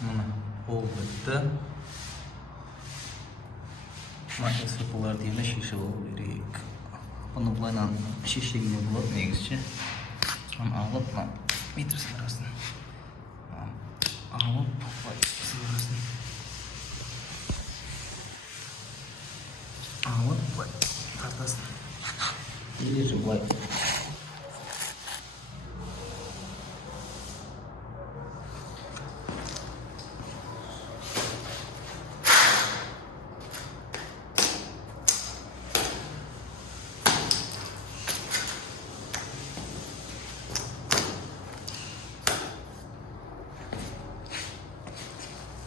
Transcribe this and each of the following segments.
Мына ол бітті. Мына сыпыларды енді шешіп алу керек. Бұны былайнан шешегіне болады негізше. Оны алып, метр сырасын. Алып, былай сырасын. Алып, былай тартасын. Или же былай.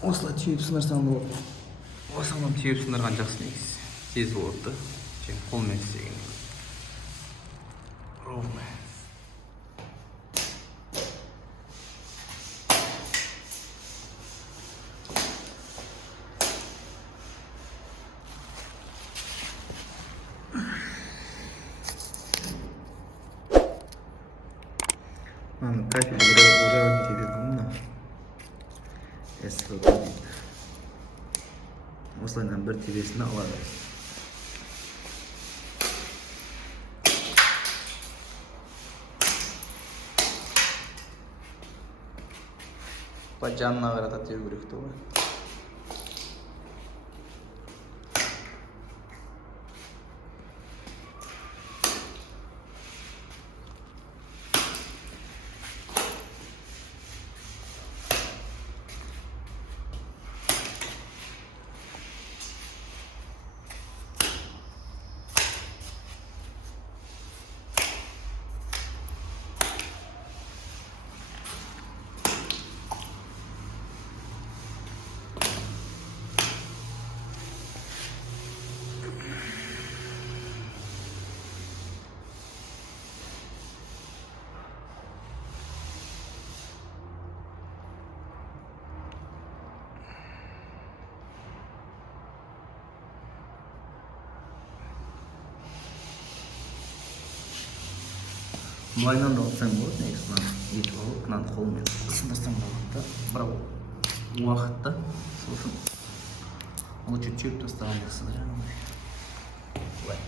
Осылай түйіп сынарсан болады. Осылай түйіп сынарған жақсы негізі. Тез болады. Қолмен істеген. Ровно. Кафель выравнить этот гумна. Если вот осылайнан бір тересini алады. Жанына қарата теу керек те ғой. Былайнан да алсаң болады, негізі мынаны етіп алып, мынаны қолмен сындырсаң да болады да. Бірақ уақытта сосын лучше түйіп тастаған жақсы да жаңағыдай. Былай.